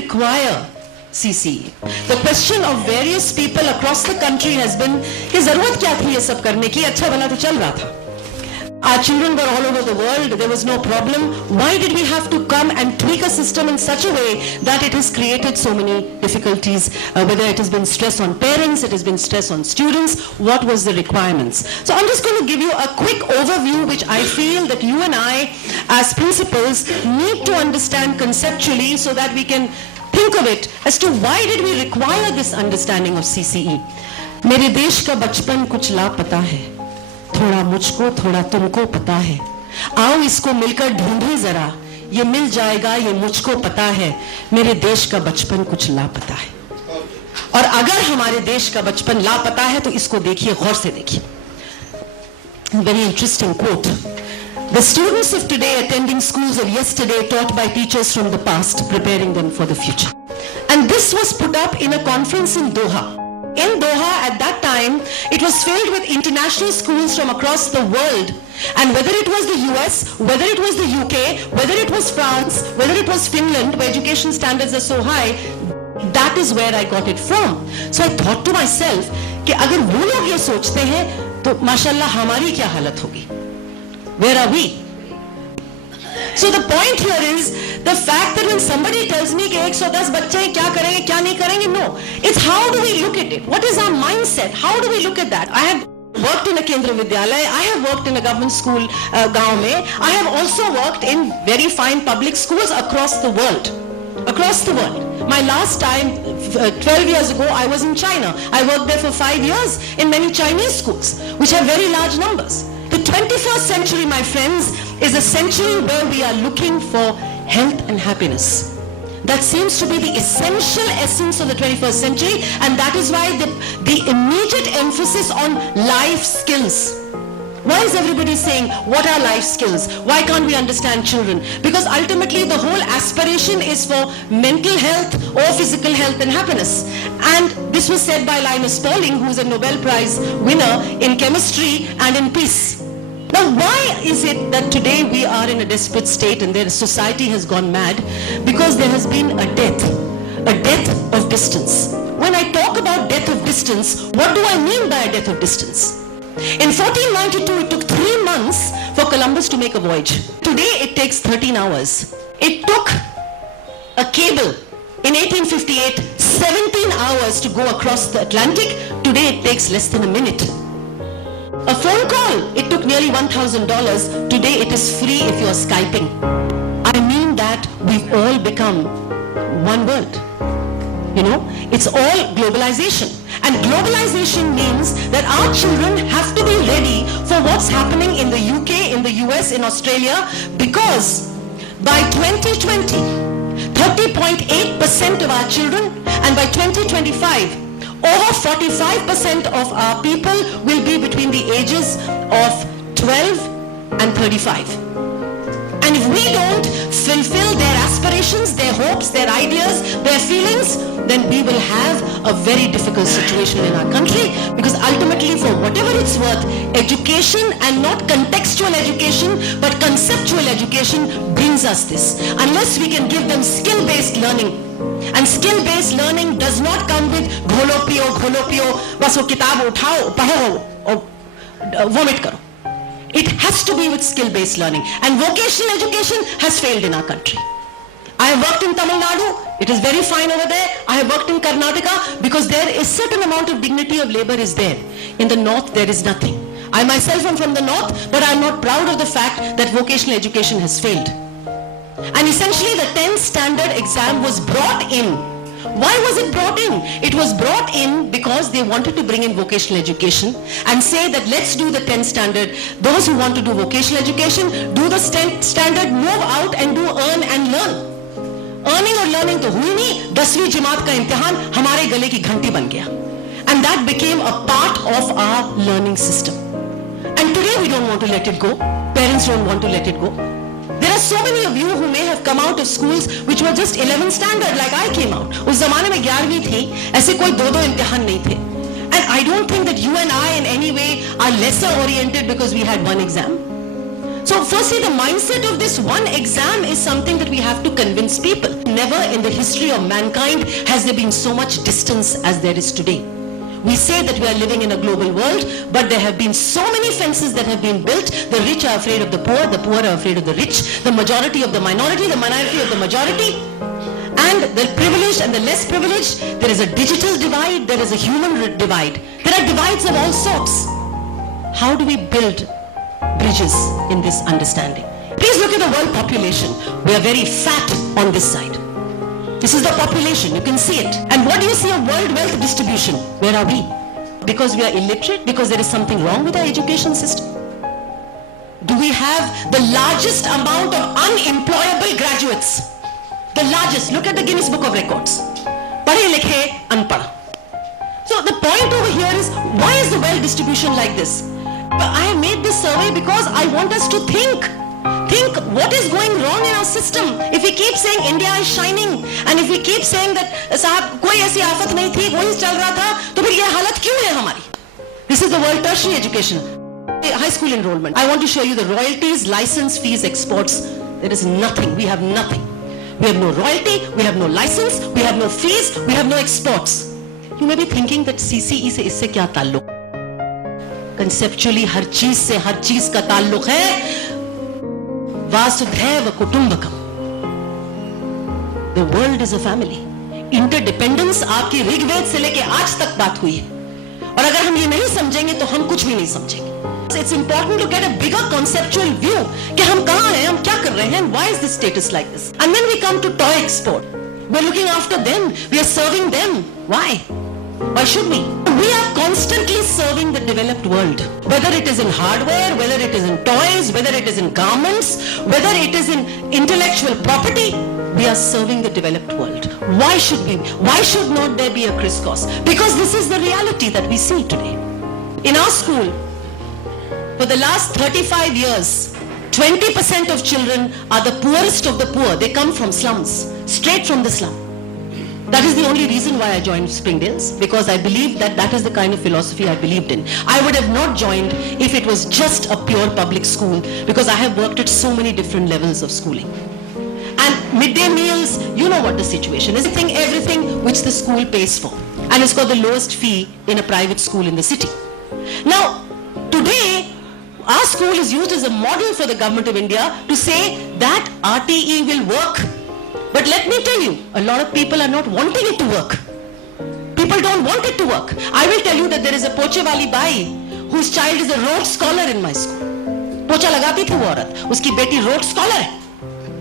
require CCE? The question of various people across the country has been कि जरूरत क्या थी ये सब करने की, अच्छा भला तो चल रहा था. Our children were all over the world, there was no problem. Why did we have to come and tweak a system in such a way that it has created so many difficulties? Whether it has been stress on parents, it has been stress on students, what was the requirements? So I'm just going to give you a quick overview which I feel that you and I as principals need to understand conceptually so that we can think of it as to why did we require this understanding of CCE. मेरे देश का बचपन कुछ लापता है, थोड़ा मुझको थोड़ा तुमको पता है, आओ इसको मिलकर ढूंढे जरा, ये मिल जाएगा ये मुझको पता है, मेरे देश का बचपन कुछ लापता है. और अगर हमारे देश का बचपन लापता है तो इसको देखिए, गौर से देखिए. Very interesting quote. The students of today attending schools of yesterday taught by teachers from the past, preparing them for the future. And this was put up in a conference in Doha. In Doha at that time, it was filled with international schools from across the world. And whether it was the US, whether it was the UK, whether it was France, whether it was Finland, where education standards are so high, that is where I got it from. So I thought to myself, कि अगर वो लोग ये सोचते हैं, तो माशाल्लाह हमारी क्या हालत होगी? Where are we? So the point here is the fact that when somebody tells me कि 110 बच्चे क्या करेंगे क्या नहीं करेंगे, no, it's how do we look at it? What is our mindset? How do we look at that? I have worked in a Kendra Vidyalaya, I have worked in a government school, गांव में. I have also worked in very fine public schools across the world. Across the world. My last time, 12 years ago, I was in China. I worked there for 5 years in many Chinese schools, which have very large numbers. The 21st century, my friends, is a century where we are looking for health and happiness. That seems to be the essential essence of the 21st century, and that is why the immediate emphasis on life skills. Why is everybody saying, what are life skills? Why can't we understand children? Because ultimately the whole aspiration is for mental health or physical health and happiness. And this was said by Linus Pauling, who is a Nobel Prize winner in chemistry and in peace. Now, why is it that today we are in a desperate state and their society has gone mad? Because there has been a death of distance. When I talk about death of distance, what do I mean by a death of distance? In 1492, it took 3 months for Columbus to make a voyage. Today, it takes 13 hours. It took a cable in 1858, 17 hours to go across the Atlantic. Today, it takes less than a minute. A phone call, it took nearly $1,000. Today, it is free if you are Skyping. I mean that we've all become one world. You know, it's all globalization. And globalization means that our children have to be ready for what's happening in the UK, in the US, in Australia, because by 2020, 30.8% of our children, and by 2025, over 45% of our people will be between the ages of 12 and 35. And if we don't fulfill their aspirations, their hopes, their ideas, their feelings, then we will have a very difficult situation in our country, because ultimately, for whatever it's worth, education, and not contextual education, but conceptual education, brings us this. Unless we can give them skill-based learning. And skill-based learning does not come with घोलो पियो, बस वो किताब उठाओ, पढ़ो और vomit करो. It has to be with skill-based learning. And vocational education has failed in our country. I have worked in Tamil Nadu. It is very fine over there. I have worked in Karnataka because there is certain amount of dignity of labor is there. In the north, there is nothing. I myself am from the north, but I am not proud of the fact that vocational education has failed. And essentially, the 10th standard exam was brought in. Why was it brought in? It was brought in because they wanted to bring in vocational education and say that let's do the 10th standard. Those who want to do vocational education, do the 10th standard, move out and do earn and learn. Earning or learning तो हुई नहीं, 10वीं जमात का इम्तिहान हमारे गले की घंटी बन गया. And that became a part of our learning system. And today we don't want to let it go. Parents don't want to let it go. There are so many of you who may have come out of schools which were just 11 standard like I came out. उस ज़माने में 11वीं थी, ऐसे कोई दो इम्तिहान नहीं थे. And I don't think that you and I in any way are lesser oriented because we had one exam. So firstly, the mindset of this one exam is something that we have to convince people. Never in the history of mankind has there been so much distance as there is today. We say that we are living in a global world, but there have been so many fences that have been built. The rich are afraid of the poor are afraid of the rich, the majority of the minority of the majority, and the privileged and the less privileged. There is a digital divide, there is a human divide. There are divides of all sorts. How do we build bridges in this understanding? Please look at the world population. We are very fat on this side. This is the population, you can see it. And what do you see of world wealth distribution? Where are we? Because we are illiterate? Because there is something wrong with our education system? Do we have the largest amount of unemployable graduates? The largest. Look at the Guinness Book of Records. Padhe likhe, unpadha. So the point over here is, why is the wealth distribution like this? I have made this survey because I want us to think what is going wrong in our system. If we keep saying India is shining, and if we keep saying that साहब कोई ऐसी आफत नहीं थी, वही चल रहा था, तो फिर ये हालत क्यों है हमारी? This is the world tertiary education, high school enrollment. I want to show you the royalties, license fees, exports. There is nothing. We have nothing. We have no royalty. We have no license. We have no fees. We have no exports. You may be thinking that CCE से इससे क्या ताल्लुक? Conceptually हर चीज का ताल्लुक है वासुधैव कुटुंबकम. The world is a family. Interdependence आपकी ऋग्वेद से लेके आज तक बात हुई है, और अगर हम ये नहीं समझेंगे तो हम कुछ भी नहीं समझेंगे. It's important to get a bigger conceptual view कि हम कहाँ हैं, हम क्या कर रहे हैं, and why is this status like this. And then we come to toy export. We're looking after them. We are serving them. Why? Why should we? We are constantly serving the developed world. Whether it is in hardware, whether it is in toys, whether it is in garments, whether it is in intellectual property, we are serving the developed world. Why should we? Why should not there be a crisscross? Because this is the reality that we see today. In our school, for the last 35 years, 20% of children are the poorest of the poor. They come from slums, straight from the slum. That is the only reason why I joined Springdale's, because I believed that that is the kind of philosophy I believed in. I would have not joined if it was just a pure public school, because I have worked at so many different levels of schooling. And midday meals, you know what the situation is. Everything which the school pays for. And it's got the lowest fee in a private school in the city. Now, today, our school is used as a model for the government of India to say that RTE will work. But let me tell you, a lot of people are not wanting it to work. People don't want it to work. I will tell you that there is a poche wali bai whose child is a Rhodes Scholar in my school. Pocha lagati thi wo aurat, uski beti Rhodes Scholar hai.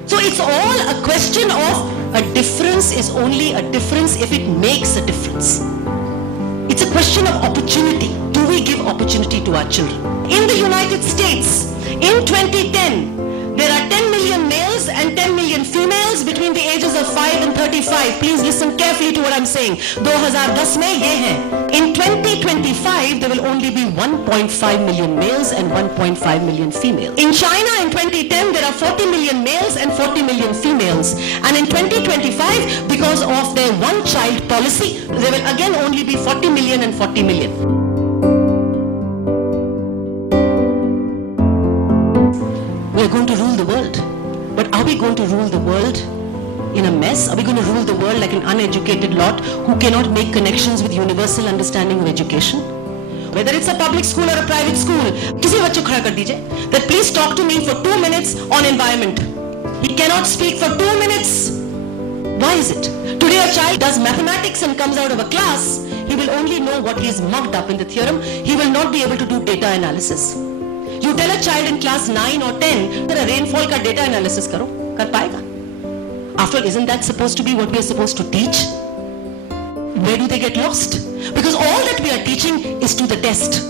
So it's all a question of a difference is only a difference if it makes a difference. It's a question of opportunity. Do we give opportunity to our children? In the United States, in 2010, there are 10 million males and 10 million females between the ages of 5 and 35. Please listen carefully to what I'm saying. 2010 में ये है. In 2025, there will only be 1.5 million males and 1.5 million females. In China, in 2010, there are 40 million males and 40 million females. And in 2025, because of their one-child policy, there will again only be 40 million and 40 million. We are going to rule the world. But are we going to rule the world in a mess? Are we going to rule the world like an uneducated lot who cannot make connections with universal understanding of education? Whether it's a public school or a private school, किसी बच्चे को खड़ा कर दीजिए that please talk to me for 2 minutes on environment. He cannot speak for 2 minutes. Why is it? Today a child does mathematics and comes out of a class, he will only know what he is mugged up in the theorem. He will not be able to do data analysis. You tell a child in class 9 or 10 that a rainfall ka data analysis karo, kar paega? After all, isn't that supposed to be what we are supposed to teach? Where do they get lost? Because all that we are teaching is to the test.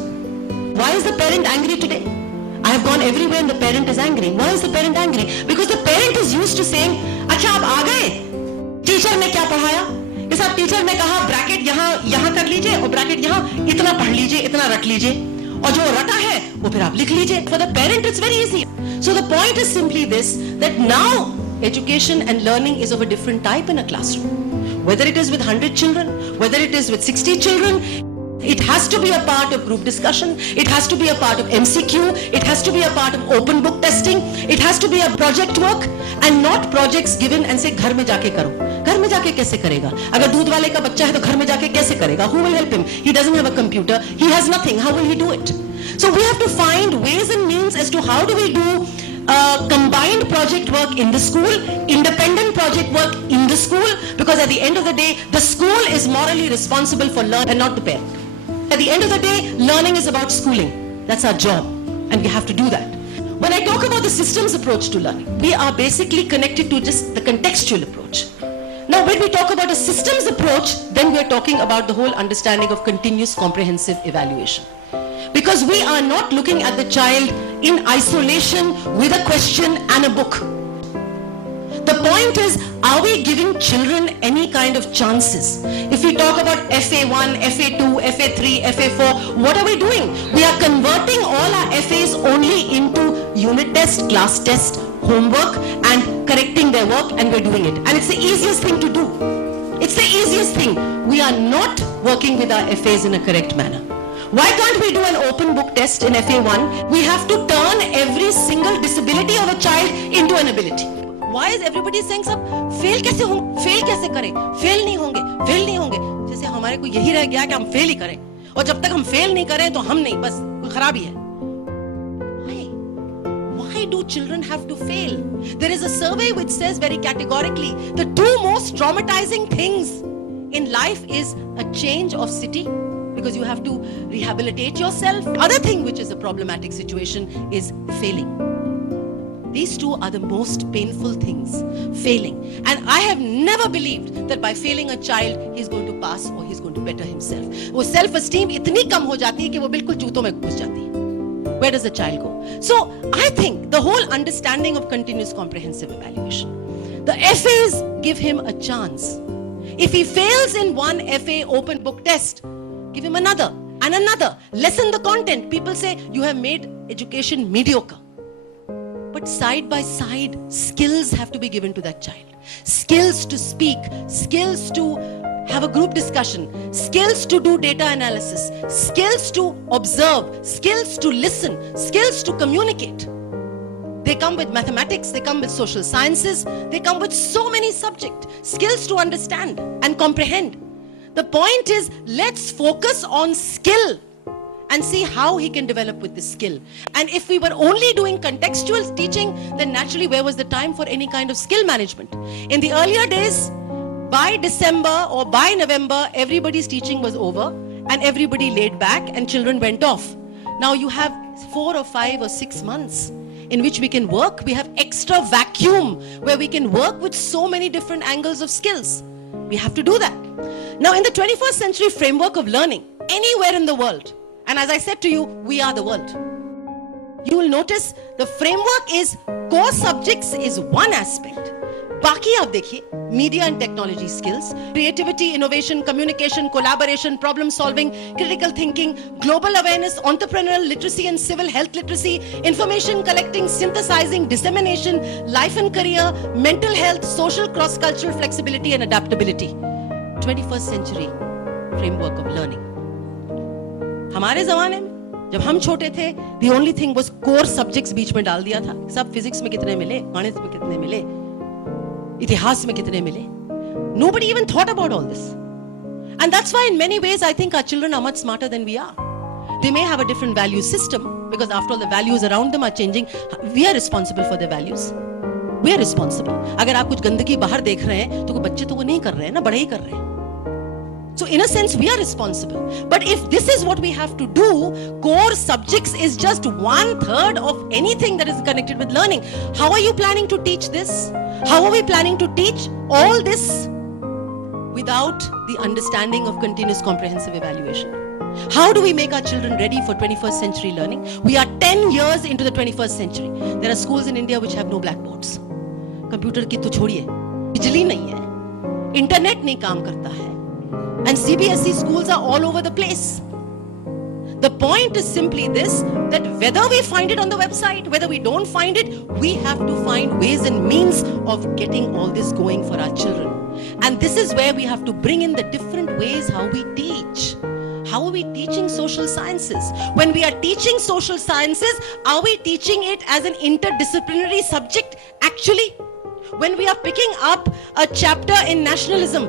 Why is the parent angry today? I have gone everywhere and the parent is angry. Why is the parent angry? Because the parent is used to saying, अच्छा आप आ गए, teacher ने क्या पढ़ाया? कि साहब teacher ने कहा ब्रैकेट यहाँ कर लीजिए और ब्रैकेट यहाँ इतना पढ़ लीजिए, इतना रट लीजिए. और जो रटा है वो फिर आप लिख लीजिए. For the parent it's very easy. So the point is simply this, that now education and learning is of a different type in a classroom. Whether it is with 100 children, whether it is with 60 children, It has to be a part of group discussion. It has to be a part of MCQ. It has to be a part of open book testing. It has to be a project work and not projects given and say घर में जाके करो. घर में जाके कैसे करेगा? अगर दूध वाले का बच्चा है तो घर में जाके कैसे करेगा? Who will help him? He doesn't have a computer. He has nothing. How will he do it? So we have to find ways and means as to how do we do combined project work in the school, independent project work in the school, because at the end of the day, the school is morally responsible for learning and not the parent. At the end of the day, learning is about schooling. That's our job, and we have to do that. When I talk about the systems approach to learning, we are basically connected to just the contextual approach. Now, when we talk about a systems approach, then we are talking about the whole understanding of continuous comprehensive evaluation. Because we are not looking at the child in isolation with a question and a book. The point is, are we giving children any kind of chances? If we talk about FA1, FA2, FA3, FA4, what are we doing? We are converting all our FAs only into unit test, class test, homework, and correcting their work, and we're doing it. And it's the easiest thing to do. It's the easiest thing. We are not working with our FAs in a correct manner. Why can't we do an open book test in FA1? We have to turn every single disability of a child into an ability. Why is everybody saying सब fail कैसे होंगे, fail कैसे करें, fail नहीं होंगे, fail नहीं होंगे, जैसे हमारे को यही रह गया कि हम fail ही करें, और जब तक हम fail नहीं करें तो हम नहीं, बस कोई खराबी है. Why do children have to fail? There is a survey which says very categorically the two most traumatizing things in life is a change of city, because you have to rehabilitate yourself. Other thing which is a problematic situation is failing. These two are the most painful things, failing. And I have never believed that by failing a child, he's going to pass or he's going to better himself. वो self-esteem इतनी कम हो जाती है कि वो बिल्कुल जूतों में घुस जाती है. Where does the child go? So I think the whole understanding of continuous comprehensive evaluation, the FAs give him a chance. If he fails in one FA open book test, give him another and another. Lessen the content. People say you have made education mediocre. But side by side, skills have to be given to that child. Skills to speak, skills to have a group discussion, skills to do data analysis, skills to observe, skills to listen, skills to communicate. They come with mathematics, they come with social sciences, they come with so many subjects, skills to understand and comprehend. The point is, let's focus on skill and see how he can develop with this skill. And if we were only doing contextual teaching, then naturally where was the time for any kind of skill management? In the earlier days, by December or by November, everybody's teaching was over and everybody laid back and children went off. Now you have 4 or 5 or 6 months in which we can work. We have extra vacuum where we can work with so many different angles of skills. We have to do that. Now in the 21st century framework of learning, anywhere in the world, and as I said to you, we are the world. You will notice the framework is core subjects is one aspect. बाकी आप देखिए, media and technology skills, creativity, innovation, communication, collaboration, problem solving, critical thinking, global awareness, entrepreneurial literacy and civil health literacy, information collecting, synthesizing, dissemination, life and career, mental health, social cross-cultural flexibility and adaptability. 21st century framework of learning. हमारे जमाने में जब हम छोटे थे, the only thing was core subjects बीच में डाल दिया था. सब physics में कितने मिले, गणित में कितने मिले, इतिहास में कितने मिले. Nobody even thought about all this. And that's why in many ways I think our children are much smarter than we are. They may have a different value system because after all the values around them are changing. We are responsible for their values. We are responsible. अगर आप कुछ गंदगी बाहर देख रहे हैं तो कोई बच्चे तो वो नहीं कर रहे हैं ना, बड़े ही कर रहे हैं. So in a sense, we are responsible. But if this is what we have to do, core subjects is just 1/3 of anything that is connected with learning. How are you planning to teach this? How are we planning to teach all this without the understanding of continuous comprehensive evaluation? How do we make our children ready for 21st century learning? We are 10 years into the 21st century. There are schools in India which have no blackboards. Computer की तो छोड़िए, बिजली नहीं है, internet नहीं काम करता है. And CBSE schools are all over the place. The point is simply this, that whether we find it on the website, whether we don't find it, we have to find ways and means of getting all this going for our children. And this is where we have to bring in the different ways how we teach, how are we teaching social sciences? When we are teaching social sciences, are we teaching it as an interdisciplinary subject actually? When we are picking up a chapter in nationalism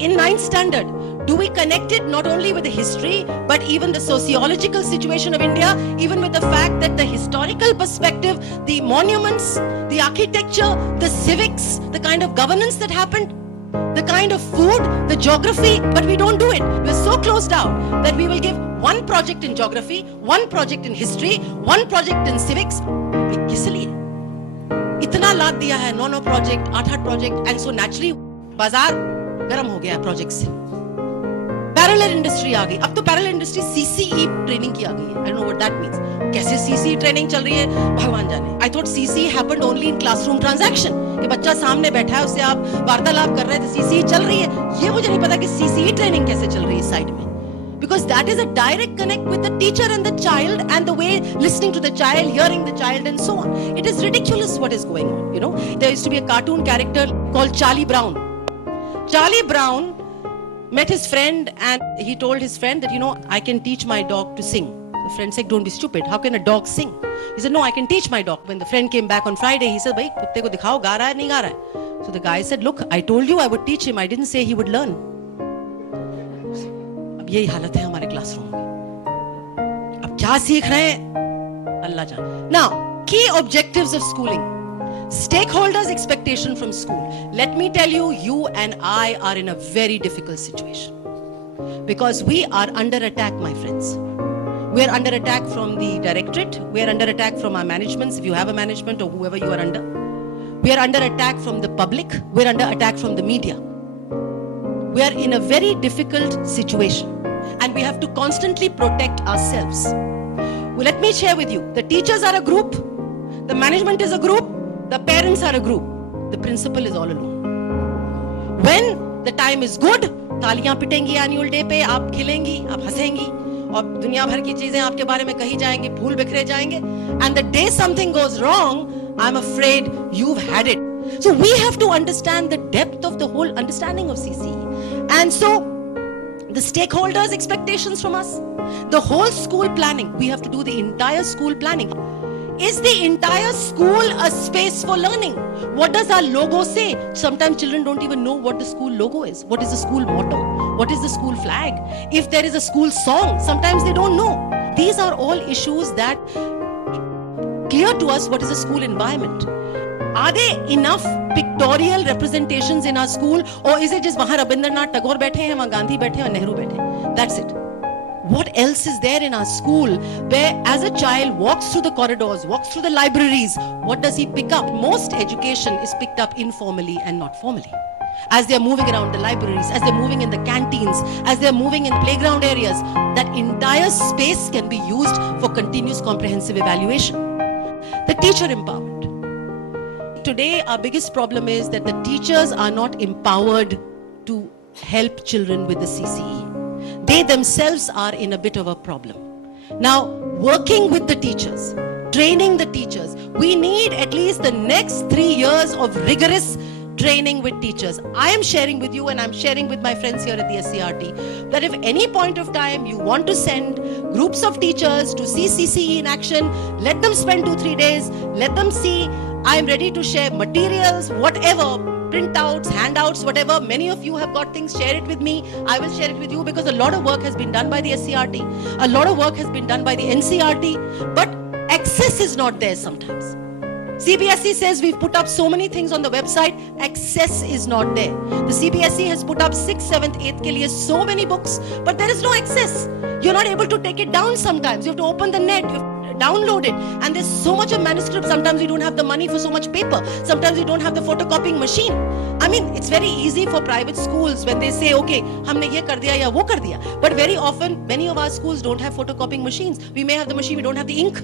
in 9th standard, do we connect it not only with the history, but even the sociological situation of India, even with the fact that the historical perspective, the monuments, the architecture, the civics, the kind of governance that happened, the kind of food, the geography, but we don't do it. We're so closed out that we will give one project in geography, one project in history, one project in civics. किस लिए? इतना लाद दिया है, 9 project, 8 project, and so naturally बाजार गर्म हो गया प्रोजेक्ट से. पैरेलल इंडस्ट्री आ गई. अब तो पैरेलल इंडस्ट्री सीसीई ट्रेनिंग की आ गई है. I don't know what that means. कैसे सीसीई ट्रेनिंग चल रही है भगवान जाने. I thought CCE happened only in classroom transaction, कि बच्चा सामने बैठा है उससे आप वार्तालाप कर रहे थे, सीसीई चल रही है. ये मुझे नहीं पता कि सीसीई ट्रेनिंग कैसे चल रही है साइड में, because that is a direct connect with the teacher and the child, and the way listening to the child, hearing the child, and so on. It is ridiculous what is going on, you know. There used to be a cartoon character called Charlie Brown. Charlie Brown met his friend and he told his friend that, you know, I can teach my dog to sing. The friend said, don't be stupid, how can a dog sing? He said, no, I can teach my dog. When the friend came back on Friday, he said, bhai kutte ko dikhao, ga raha hai nahi ga raha hai? So the guy said, look, I told you I would teach him, I didn't say he would learn. अब यही हालत है हमारे classroom में. अब क्या सीख रहे हैं अल्लाह जाने. Now, key objectives of schooling. Stakeholders' expectation from school. Let me tell you, you and I are in a very difficult situation because we are under attack, my friends. We are under attack from the directorate. We are under attack from our managements, if you have a management or whoever you are under. We are under attack from the public. We are under attack from the media. We are in a very difficult situation and we have to constantly protect ourselves. Well, let me share with you. The teachers are a group. The management is a group. The parents are a group. The principal is all alone. When the time is good, तालियां पिटेंगी annual day पे, आप खिलेंगी, आप हंसेंगी और दुनिया भर की चीजें आपके बारे में कही जाएंगी, फूल बिखरे जाएंगे. And the day something goes wrong, I'm afraid you've had it. So we have to understand the depth of the whole understanding of CCE. And so the stakeholders' expectations from us, the whole school planning, we have to do the entire school planning. Is the entire school a space for learning? What does our logo say? Sometimes children don't even know what the school logo is. What is the school motto? What is the school flag? If there is a school song, sometimes they don't know. These are all issues that clear to us what is a school environment. Are there enough pictorial representations in our school, or is it just wahan Rabindranath Tagore baithe hain, wahan Gandhi baithe hain, Nehru baithe hain? That's it. What else is there in our school where as a child walks through the corridors, walks through the libraries, what does he pick up? Most education is picked up informally and not formally. As they're moving around the libraries, as they're moving in the canteens, as they're moving in playground areas, that entire space can be used for continuous comprehensive evaluation. The teacher empowerment. Today, our biggest problem is that the teachers are not empowered to help children with the CCE. They themselves are in a bit of a problem. Now, working with the teachers, training the teachers, we need at least the next 3 years of rigorous training with teachers. I am sharing with you and I'm sharing with my friends here at the SCRT that if any point of time you want to send groups of teachers to see CCE in action, let them spend 2-3 days, let them see. I am ready to share materials, whatever, printouts, handouts, whatever. Many of you have got things, share it with me. I will share it with you because a lot of work has been done by the SCRT. A lot of work has been done by the NCRT, but access is not there sometimes. CBSE says we've put up so many things on the website, access is not there. The CBSE has put up 6th, 7th, 8th ke liye so many books, but there is no access. You're not able to take it down sometimes. You have to open the net, you have to download it, and there's so much of manuscript. Sometimes we don't have the money for so much paper. Sometimes we don't have the photocopying machine. I mean, it's very easy for private schools when they say, okay, humne ye kar diya ya wo kar diya. But very often, many of our schools don't have photocopying machines. We may have the machine, we don't have the ink.